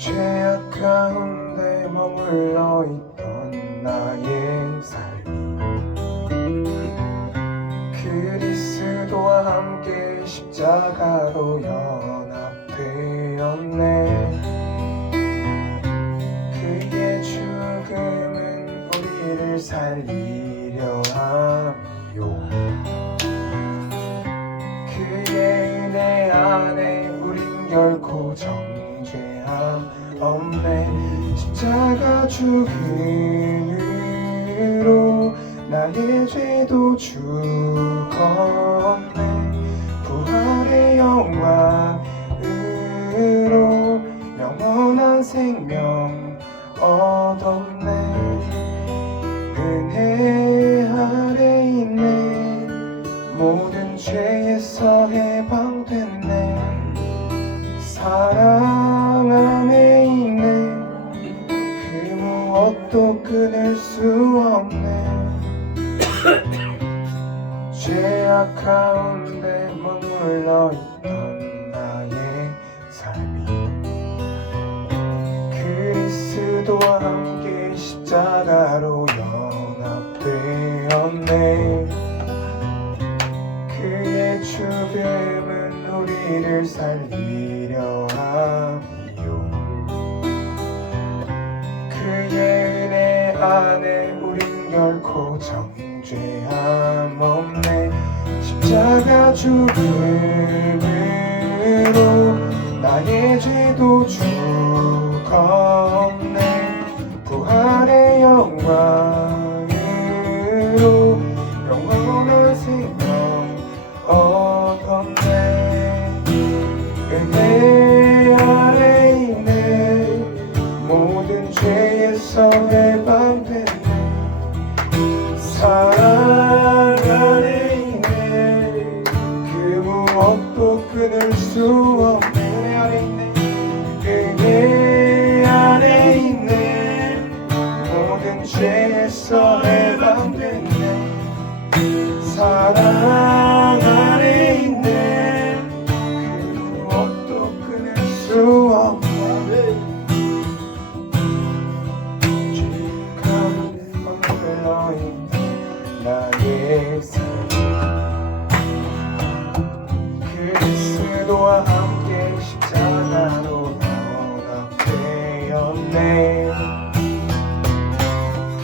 죄악 가운데 머물러 있던 나의 삶이 그리스도와 함께 십자가로 연합되었네. 그의 죽음은 우리를 살리려 함이요. 그의 은혜 안에 우린 결코 정 죄함 없네. 십자가 죽음으로 나의 죄도 죽었네. 부활의 영광으로 영원한 생명 얻었네. 은혜 없네. 죄악 가운데 머물러 있던 나의 삶이 그리스도와 함께 십자가로 연합되었네. 그의 죽음은 우리를 살리려 함이요. 그의 은혜 안에 결코 정죄함 없네. 십자가 죽음으로 나의 죄도 죽었 수 없네 아래 있네. 은혜 안에 있네. 모든 죄에서 해방됐네 사랑 그리스도와 함께 십자가로 연합되었네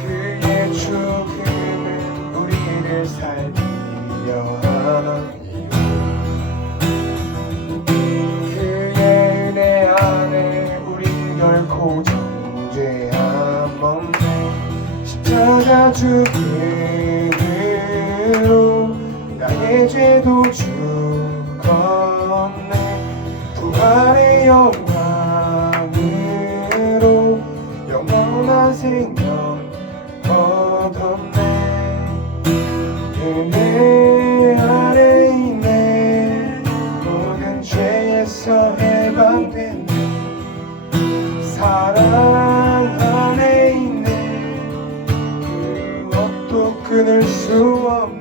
그의 죽음은 우리를 살리려 함이요 그의 은혜 안에 우린 결코 정죄함 없네 십자가 죽음으로 나의 죄도 죽었네 끊을 수 없는